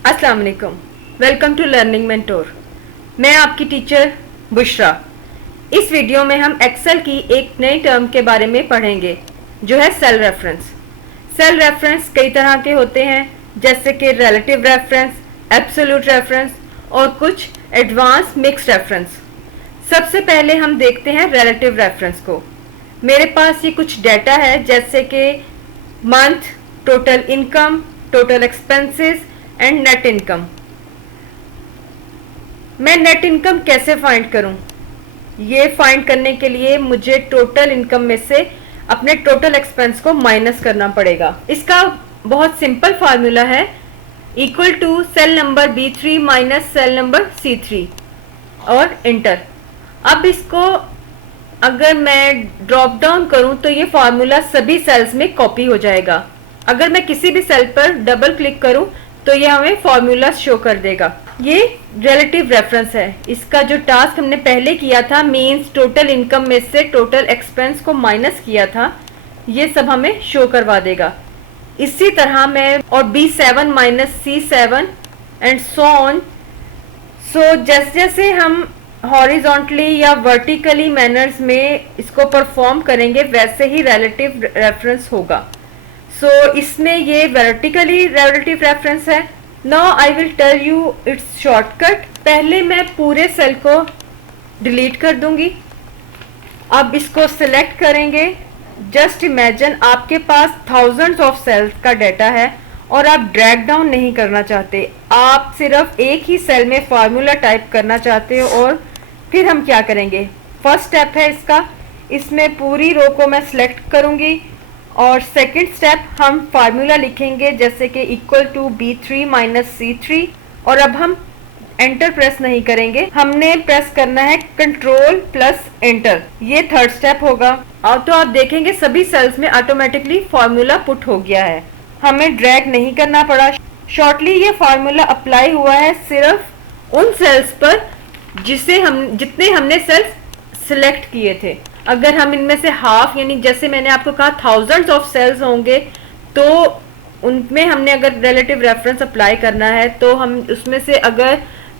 अस्सलाम वालेकुम। Welcome to learning mentor. मैं आपकी टीचर बुशरा। इस वीडियो में हम एक्सेल की एक नई टर्म के बारे में पढ़ेंगे जो है सेल रेफरेंस। सेल रेफरेंस कई तरह के होते हैं, जैसे कि रिलेटिव रेफरेंस, एब्सोल्यूट रेफरेंस और कुछ एडवांस मिक्स रेफरेंस। सबसे पहले हम देखते हैं रिलेटिव रेफरेंस को। मेरे पास ये कुछ डाटा है, जैसे कि month, total income, total expenses and net income. मैं नेट इनकम कैसे फाइंड करूं? ये फाइंड करने के लिए मुझे टोटल इनकम में से अपने टोटल एक्सपेंस को माइनस करना पड़ेगा। इसका बहुत सिंपल फार्मूला है, equal to cell number B3 minus cell number C3 और इंटर। अब इसको अगर मैं ड्रॉप डाउन करूं तो ये फार्मूला सभी सेल्स में कॉपी हो जाएगा। अगर मैं किसी भी सेल पर डबल क्लिक करूं तो ये हमें फार्मूला शो कर देगा। ये रिलेटिव रेफरेंस है। इसका जो टास्क हमने पहले किया था, मींस टोटल इनकम में से टोटल एक्सपेंस को माइनस किया था, ये सब हमें शो करवा देगा। इसी तरह मैं और B7 minus C7 and so on. So जैसे जैसे हम हॉरिजॉन्टली या वर्टिकली मैनर्स में इसको परफॉर्म करेंगे, वैसे ही रिलेटिव रेफरेंस होगा। सो इसमें ये वर्टिकली रिलेटिव रेफरेंस है। Now I will tell you its shortcut. पहले मैं पूरे सेल को डिलीट कर दूंगी। अब इसको सिलेक्ट करेंगे। जस्ट इमेजिन आपके पास थाउजेंड्स ऑफ सेल्स का डाटा है और आप ड्रैग डाउन नहीं करना चाहते, आप सिर्फ एक ही सेल में फार्मूला टाइप करना चाहते हो। और फिर हम क्या करेंगे? फर्स्ट स्टेप है इसका, इसमें पूरी रो को मैं सिलेक्ट करूंगी और सेकंड स्टेप हम फार्मूला लिखेंगे, जैसे कि equal to B3 minus C3। और अब हम एंटर प्रेस नहीं करेंगे, हमने प्रेस करना है कंट्रोल प्लस एंटर। ये थर्ड स्टेप होगा। और तो आप देखेंगे सभी सेल्स में ऑटोमेटिकली फार्मूला पुट हो गया है, हमें ड्रैग नहीं करना पड़ा। शॉर्टली ये फार्मूला अप्लाई हुआ है सिर्फ उन सेल्स पर जितने हमने सेल्स सिलेक्ट किए थे। अगर हम इनमें से हाफ, यानी जैसे मैंने आपको कहा थाउजेंड्स ऑफ सेल्स होंगे, तो उनमें हमने अगर रिलेटिव रेफरेंस अप्लाई करना है तो हम उसमें से अगर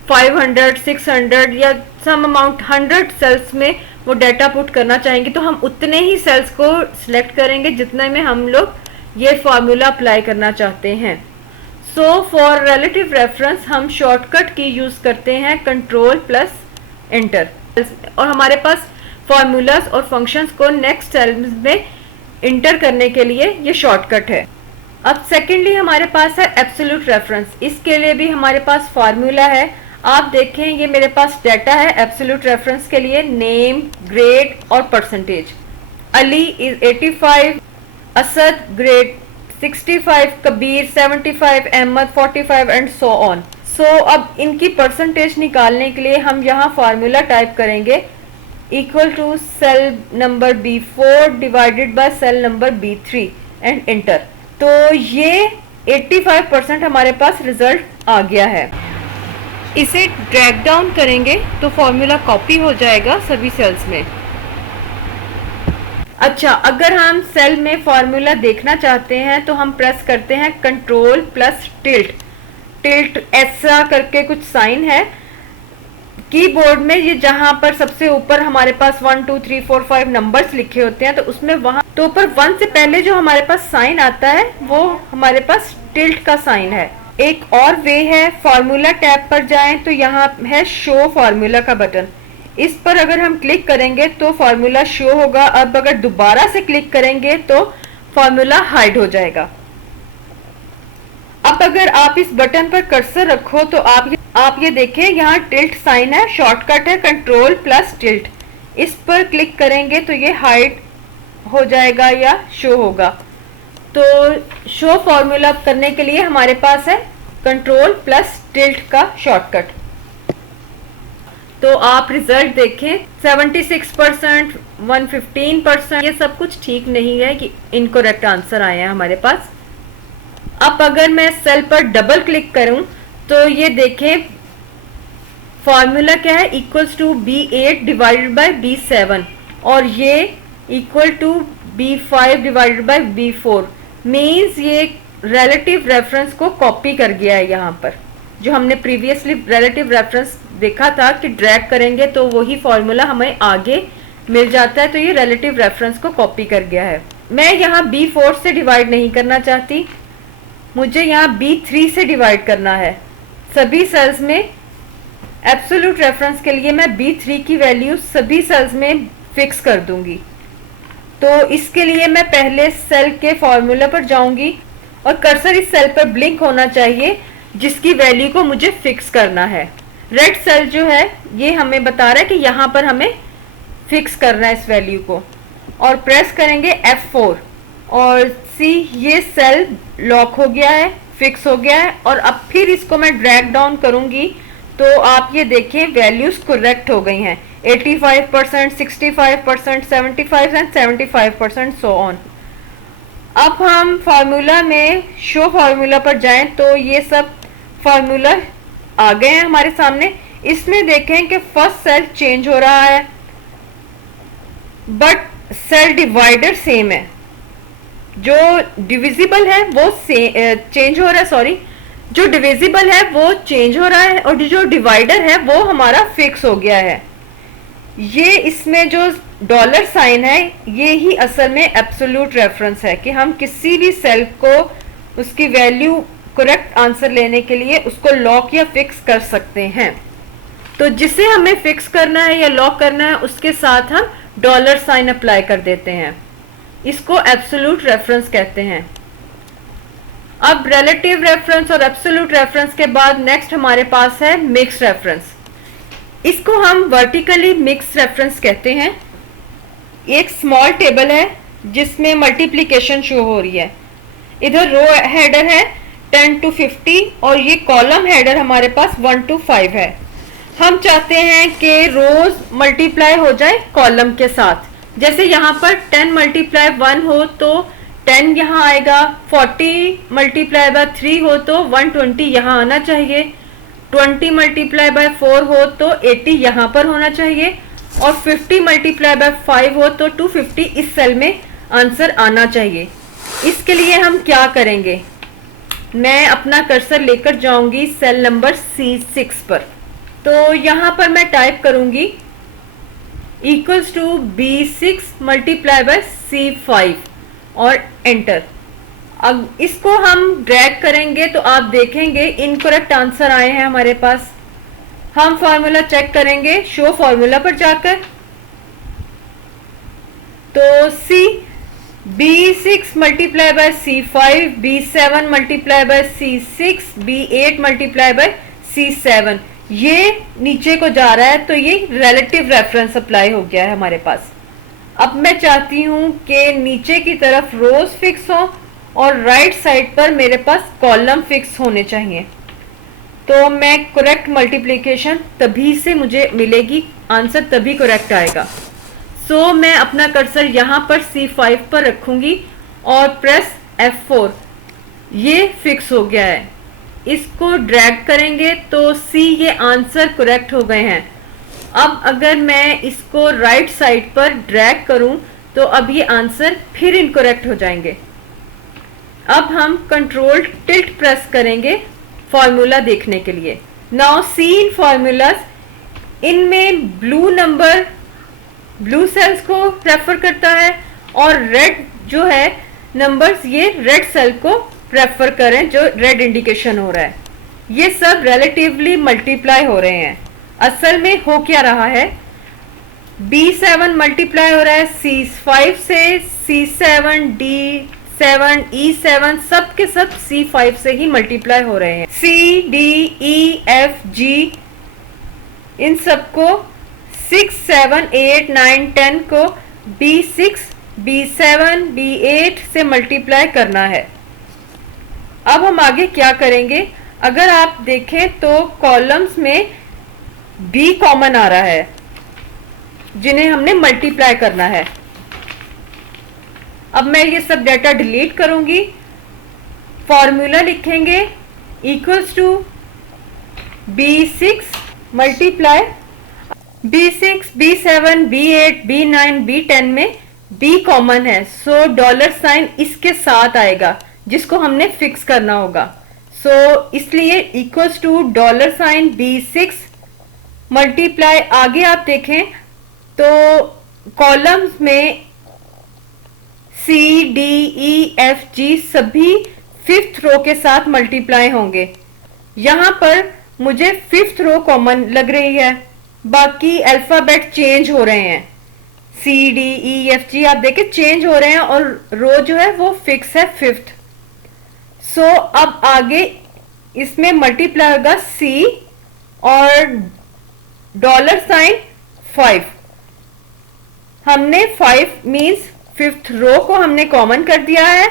500, 600 या सम अमाउंट 100 सेल्स में वो डाटा पुट करना चाहेंगे, तो हम उतने ही सेल्स को सिलेक्ट करेंगे जितने में हम लोग ये फार्मूला अप्लाई करना चाहते हैं। सो फॉर रिलेटिव रेफरेंस हम शॉर्टकट की यूज करते हैं कंट्रोल प्लस एंटर, और हमारे पास फॉर्मूलाज और फंक्शंस को नेक्स्ट सेल में इंटर करने के लिए ये शॉर्टकट है। अब सेकेंडली हमारे पास है एब्सोल्यूट रेफरेंस। इसके लिए भी हमारे पास फार्मूला है। आप देखें ये मेरे पास डाटा है एब्सोल्यूट रेफरेंस के लिए, नेम, ग्रेड और percentage. Ali is 85, Asad grade 65, Kabir 75, Ahmed 45 and so on. So अब इनकी परसेंटेज निकालने के लिए हम यहाँ फार्मूला टाइप करेंगे, equal to cell number B4 divided by cell number B3 and enter. तो ये 85% हमारे पास रिजल्ट आ गया है। इसे ड्रैग डाउन करेंगे तो फॉर्मूला कॉपी हो जाएगा सभी सेल्स में। अच्छा, अगर हम सेल में फॉर्मूला देखना चाहते हैं तो हम प्रेस करते हैं कंट्रोल प्लस टिल्ट। टिल्ट ऐसा करके कुछ साइन है कीबोर्ड में, ये जहां पर सबसे ऊपर हमारे पास 1 2 3 4 5 नंबर्स लिखे होते हैं, तो उसमें वहां तो ऊपर 1 से पहले जो हमारे पास साइन आता है वो हमारे पास टिल्ट का साइन है। एक और वे है, फार्मूला टैब पर जाएं तो यहाँ है शो फार्मूला का बटन। इस पर अगर हम क्लिक करेंगे तो फार्मूला शो होगा। अब अगर दोबारा से क्लिक करेंगे तो फार्मूला हाइड हो जाएगा। अब अगर आप इस बटन पर कर्सर रखो तो आप ये देखें यहाँ टिल्ट साइन है, शॉर्टकट है कंट्रोल प्लस टिल्ट। इस पर क्लिक करेंगे तो ये हाइड हो जाएगा या शो होगा। तो शो फॉर्मूला करने के लिए हमारे पास है कंट्रोल प्लस टिल्ट का शॉर्टकट। तो आप रिजल्ट देखें, 76%, 115%, ये सब कुछ ठीक नहीं है कि इनकरेक्ट आंसर आए हैं हमारे पास। अब अगर मैं सेल पर डबल क्लिक करूं तो ये देखें फॉर्मूला क्या है, equals to B8 divided by B7 और ये equal to B5 divided by B4। Means ये रिलेटिव रेफरेंस को कॉपी कर गया है यहाँ पर। जो हमने प्रीवियसली रिलेटिव रेफरेंस देखा था कि ड्रैग करेंगे तो वही फॉर्मूला हमें आगे मिल जाता है, तो ये रिलेटिव रेफरेंस को कॉपी कर गया है। मैं यहाँ B4 से डिवाइड नहीं करना चाहती, मुझे यहाँ B3 से डिवाइड करना है। सभी सेल्स में एब्सोल्यूट रेफरेंस के लिए मैं B3 की वैल्यू सभी सेल्स में फिक्स कर दूंगी। तो इसके लिए मैं पहले सेल के फॉर्मूला पर जाऊंगी और कर्सर इस सेल पर ब्लिंक होना चाहिए जिसकी वैल्यू को मुझे फिक्स करना है। रेड सेल जो है ये हमें बता रहा है कि यहाँ पर हमें फिक्स करना है इस वैल्यू को, और प्रेस करेंगे F4 और सी ये सेल लॉक हो गया है, फिक्स हो गया है। और अब फिर इसको मैं ड्रैग डाउन करूंगी तो आप ये देखें वैल्यूज करेक्ट हो गई हैं, 85%, 65%, 75 एंड 75% सो ऑन। अब हम फार्मूला में शो फार्मूला पर जाएं तो ये सब फार्मूला आ गए हैं हमारे सामने। इसमें देखें कि फर्स्ट सेल चेंज हो रहा है बट सेल डिवाइडर सेम है, जो डिविजिबल है वो चेंज हो रहा है, सॉरी जो डिविजिबल है वो चेंज हो रहा है और जो डिवाइडर है वो हमारा फिक्स हो गया है। ये इसमें जो डॉलर साइन है ये ही असल में एब्सोल्यूट रेफरेंस है कि हम किसी भी सेल को उसकी वैल्यू करेक्ट आंसर लेने के लिए उसको लॉक या फिक्स कर सकते हैं। तो जिसे हमें फिक्स करना है या लॉक करना है उसके साथ हम डॉलर साइन अप्लाई कर देते हैं, इसको एब्सोल्यूट रेफरेंस कहते हैं। अब रिलेटिव रेफरेंस और एब्सोल्यूट रेफरेंस के बाद नेक्स्ट हमारे पास है मिक्स रेफरेंस। इसको हम वर्टिकली मिक्स रेफरेंस कहते हैं। एक स्मॉल टेबल है जिसमें मल्टीप्लिकेशन शो हो रही है, इधर रो हेडर है 10 to 50 और ये कॉलम हेडर हमारे पास 1 to 5 है। हम चाहते हैं कि रोज मल्टीप्लाई हो जाए कॉलम के साथ, जैसे यहाँ पर 10 मल्टीप्लाई 1 हो तो 10 यहाँ आएगा, 40 मल्टीप्लाई बाय 3 हो तो 120 यहाँ आना चाहिए, 20 मल्टीप्लाई बाय 4 हो तो 80 यहाँ पर होना चाहिए और 50 मल्टीप्लाई बाय 5 हो तो 250 इस सेल में आंसर आना चाहिए। इसके लिए हम क्या करेंगे, मैं अपना कर्सर लेकर जाऊंगी सेल नंबर C6 पर। तो यहाँ पर मैं टाइप करूंगी equals to B6 multiply by C5 और एंटर। अब इसको हम ड्रैग करेंगे तो आप देखेंगे इनकरेक्ट आंसर आए हैं हमारे पास। हम फार्मूला चेक करेंगे शो फार्मूला पर जाकर, तो B6 multiply by C5, B7 multiply by C6, B8 multiply by C7, ये नीचे को जा रहा है तो ये रिलेटिव रेफरेंस अप्लाई हो गया है हमारे पास। अब मैं चाहती हूं कि नीचे की तरफ रोज फिक्स हो और राइट साइड पर मेरे पास कॉलम फिक्स होने चाहिए, तो मैं करेक्ट मल्टीप्लिकेशन तभी से मुझे मिलेगी, आंसर तभी करेक्ट आएगा। सो मैं अपना कर्सर यहाँ पर C5 पर रखूंगी और प्रेस F4, ये फिक्स हो गया है। इसको ड्रैग करेंगे तो C ये आंसर करेक्ट हो गए हैं। अब अगर मैं इसको राइट साइड पर ड्रैग करूं तो अब ये आंसर फिर इनकरेक्ट हो जाएंगे। अब हम कंट्रोल टिल्ट प्रेस करेंगे फॉर्मूला देखने के लिए। नाउ सी इन फॉर्मूलाज, इनमें ब्लू नंबर ब्लू सेल्स को रेफर करता है और रेड जो है नंबर्स ये रेड सेल को रेफर करें जो रेड इंडिकेशन हो रहा है। ये सब रिलेटिवली मल्टीप्लाई हो रहे हैं। असल में हो क्या रहा है, B7 मल्टीप्लाई हो रहा है C5 से, C7, D7, E7 सब के सब C5 से ही मल्टीप्लाई हो रहे हैं। C, D, E, F, G इन सबको 6, 7, 8, 9, 10 को B6, B7, B8 से मल्टीप्लाई करना है। अब हम आगे क्या करेंगे, अगर आप देखें तो कॉलम्स में B कॉमन आ रहा है जिन्हें हमने मल्टीप्लाई करना है। अब मैं ये सब डाटा डिलीट करूंगी, फॉर्मूला लिखेंगे equals to B6 multiply B6, B7, B8, B9, B10 में B कॉमन है, सो डॉलर साइन इसके साथ आएगा जिसको हमने फिक्स करना होगा। सो इसलिए इक्वल्स टू $B6 मल्टीप्लाई, आगे आप देखें तो कॉलम्स में C, D, E, F, G सभी 5th रो के साथ मल्टीप्लाई होंगे। यहां पर मुझे 5th रो कॉमन लग रही है, बाकी अल्फाबेट चेंज हो रहे हैं। C, D, E, F, G आप देखें चेंज हो रहे हैं और रो जो है वो फिक्स है 5th। सो अब आगे इसमें मल्टीप्लाई होगा C और $5। हमने 5 मींस 5th रो को हमने कॉमन कर दिया है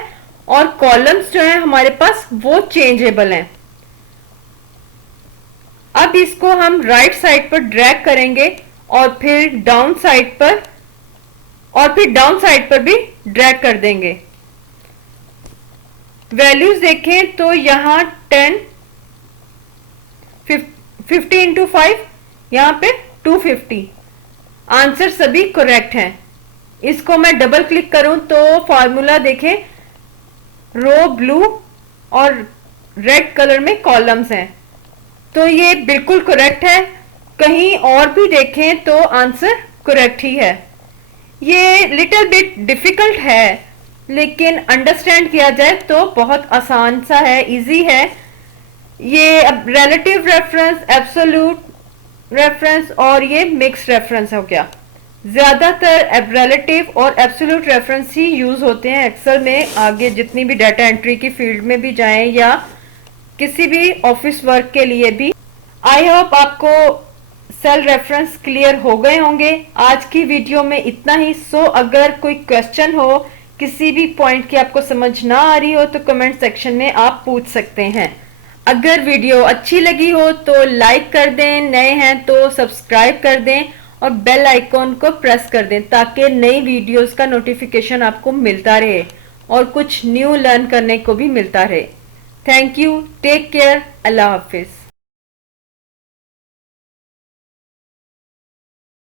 और कॉलम्स जो है हमारे पास वो चेंजेबल हैं। अब इसको हम राइट साइड पर ड्रैग करेंगे और फिर डाउन साइड पर भी ड्रैग कर देंगे। वैल्यूज देखें तो यहां 50 इंटू 5, यहां पे 250। आंसर सभी करेक्ट हैं। इसको मैं डबल क्लिक करूं तो फॉर्मूला देखें, रो ब्लू और रेड कलर में कॉलम्स हैं, तो ये बिल्कुल करेक्ट है। कहीं और भी देखें तो आंसर करेक्ट ही है। ये लिटिल बिट डिफिकल्ट है, लेकिन अंडरस्टैंड किया जाए तो बहुत आसान सा है, इजी है। ये अब रिलेटिव रेफरेंस, एब्सोल्यूट रेफरेंस और ये मिक्स रेफरेंस हो गया। ज्यादातर रिलेटिव और एब्सोल्यूट रेफरेंस ही यूज होते हैं एक्सेल में। आगे जितनी भी डाटा एंट्री की फील्ड में भी जाएं या किसी भी ऑफिस वर्क के लिए भी। आई होप आपको सेल रेफरेंस क्लियर हो गए होंगे। आज की वीडियो में इतना ही। सो अगर कोई क्वेश्चन हो, किसी भी पॉइंट की आपको समझ ना आ रही हो तो कमेंट सेक्शन में आप पूछ सकते हैं। अगर वीडियो अच्छी लगी हो तो लाइक कर दें, नए हैं तो सब्सक्राइब कर दें और बेल आइकॉन को प्रेस कर दें ताकि नई वीडियोस का नोटिफिकेशन आपको मिलता रहे और कुछ न्यू लर्न करने को भी मिलता रहे। थैंक यू, टेक केयर, अल्लाह हाफिज।